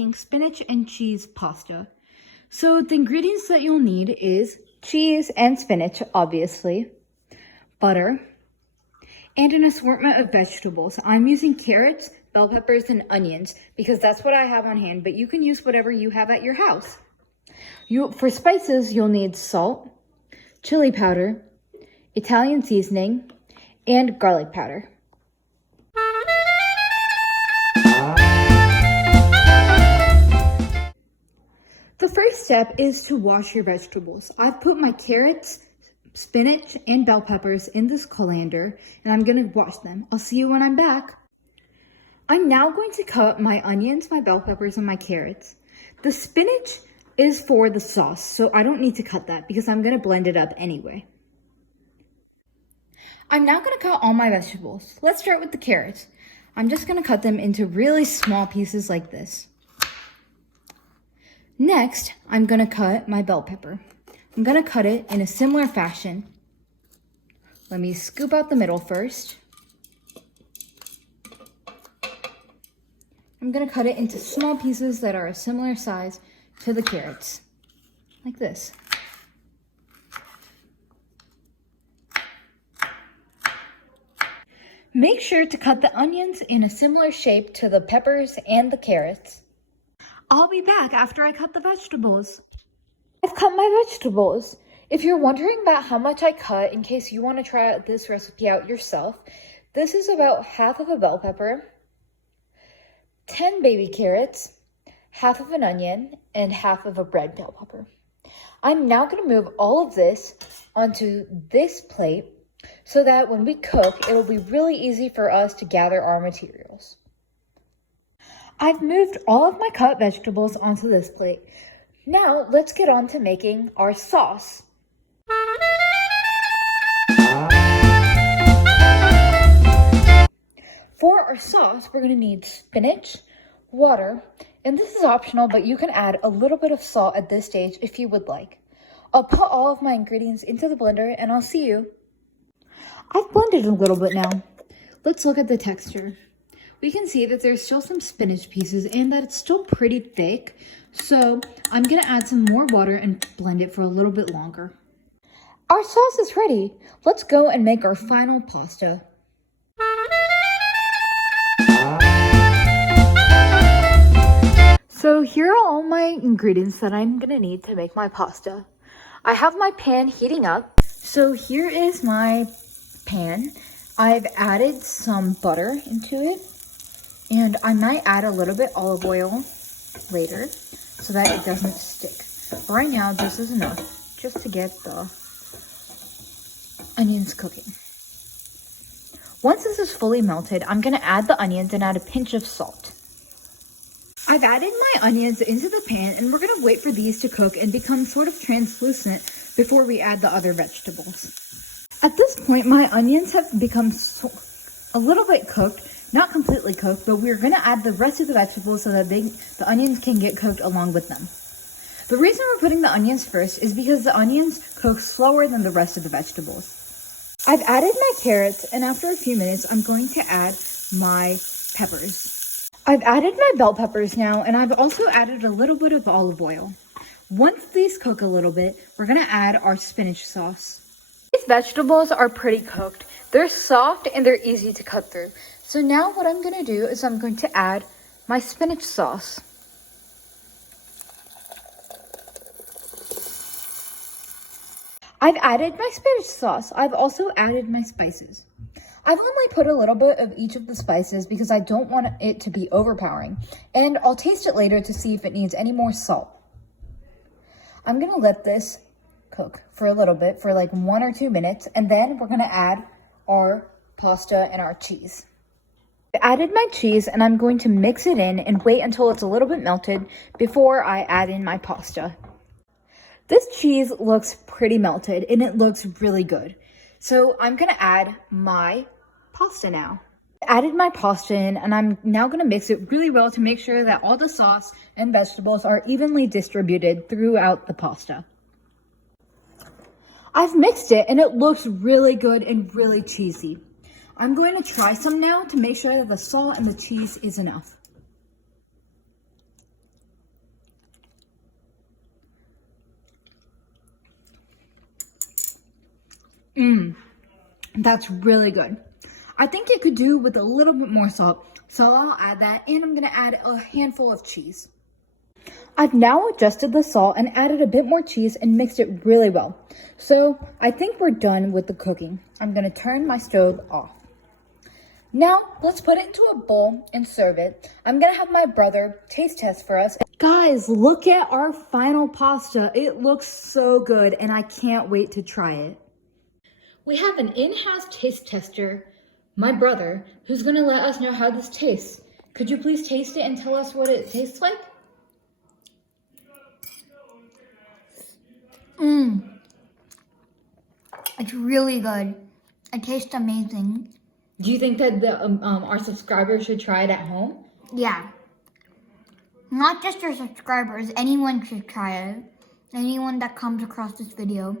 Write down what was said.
making spinach and cheese pasta. So the ingredients that you'll need is cheese and spinach, obviously, butter, and an assortment of vegetables. I'm using carrots, bell peppers, and onions because that's what I have on hand, but you can use whatever you have at your house. For spices, you'll need salt, chili powder, Italian seasoning, and garlic powder. The first step is to wash your vegetables. I've put my carrots, spinach, and bell peppers in this colander, and I'm gonna wash them. I'll see you when I'm back. I'm now going to cut my onions, my bell peppers, and my carrots. The spinach is for the sauce, so I don't need to cut that because I'm gonna blend it up anyway. I'm now gonna cut all my vegetables. Let's start with the carrots. I'm just gonna cut them into really small pieces like this. Next, I'm gonna cut my bell pepper. I'm gonna cut it in a similar fashion. Let me scoop out the middle first. I'm gonna cut it into small pieces that are a similar size to the carrots, like this. Make sure to cut the onions in a similar shape to the peppers and the carrots. I'll be back after I cut the vegetables. I've cut my vegetables. If you're wondering about how much I cut in case you want to try this recipe out yourself, this is about half of a bell pepper, 10 baby carrots, half of an onion, and half of a red bell pepper. I'm now going to move all of this onto this plate so that when we cook, it'll be really easy for us to gather our materials. I've moved all of my cut vegetables onto this plate. Now, let's get on to making our sauce. For our sauce, we're going to need spinach, water, and this is optional, but you can add a little bit of salt at this stage if you would like. I'll put all of my ingredients into the blender and I'll see you. I've blended a little bit now. Let's look at the texture. We can see that there's still some spinach pieces and that it's still pretty thick. So I'm gonna add some more water and blend it for a little bit longer. Our sauce is ready. Let's go and make our final pasta. So here are all my ingredients that I'm gonna need to make my pasta. I have my pan heating up. So here is my pan. I've added some butter into it. And I might add a little bit olive oil later so that it doesn't stick. But right now, this is enough just to get the onions cooking. Once this is fully melted, I'm gonna add the onions and add a pinch of salt. I've added my onions into the pan and we're gonna wait for these to cook and become sort of translucent before we add the other vegetables. At this point, my onions have become a little bit cooked. Not completely cooked, but we're going to add the rest of the vegetables so that the onions can get cooked along with them. The reason we're putting the onions first is because the onions cook slower than the rest of the vegetables. I've added my carrots, and after a few minutes, I'm going to add my peppers. I've added my bell peppers now, and I've also added a little bit of olive oil. Once these cook a little bit, we're going to add our spinach sauce. These vegetables are pretty cooked. They're soft and they're easy to cut through. So now what I'm going to do is I'm going to add my spinach sauce. I've added my spinach sauce. I've also added my spices. I've only put a little bit of each of the spices because I don't want it to be overpowering. And I'll taste it later to see if it needs any more salt. I'm going to let this cook for a little bit, for like 1 or 2 minutes. And then we're going to add our pasta and our cheese. I've added my cheese and I'm going to mix it in and wait until it's a little bit melted before I add in my pasta. This cheese looks pretty melted and it looks really good. So I'm gonna add my pasta now. I added my pasta in and I'm now gonna mix it really well to make sure that all the sauce and vegetables are evenly distributed throughout the pasta. I've mixed it and it looks really good and really cheesy. I'm going to try some now to make sure that the salt and the cheese is enough. That's really good. I think it could do with a little bit more salt, so I'll add that, and I'm gonna add a handful of cheese. I've now adjusted the salt and added a bit more cheese and mixed it really well. So I think we're done with the cooking. I'm gonna turn my stove off. Now let's put it into a bowl and serve it. I'm gonna have my brother taste test for us. Guys, look at our final pasta. It looks so good and I can't wait to try it. We have an in-house taste tester, my brother, who's gonna let us know how this tastes. Could you please taste it and tell us what it tastes like? It's really good. It tastes amazing. Do you think that our subscribers should try it at home? Yeah. Not just your subscribers. Anyone should try it. Anyone that comes across this video.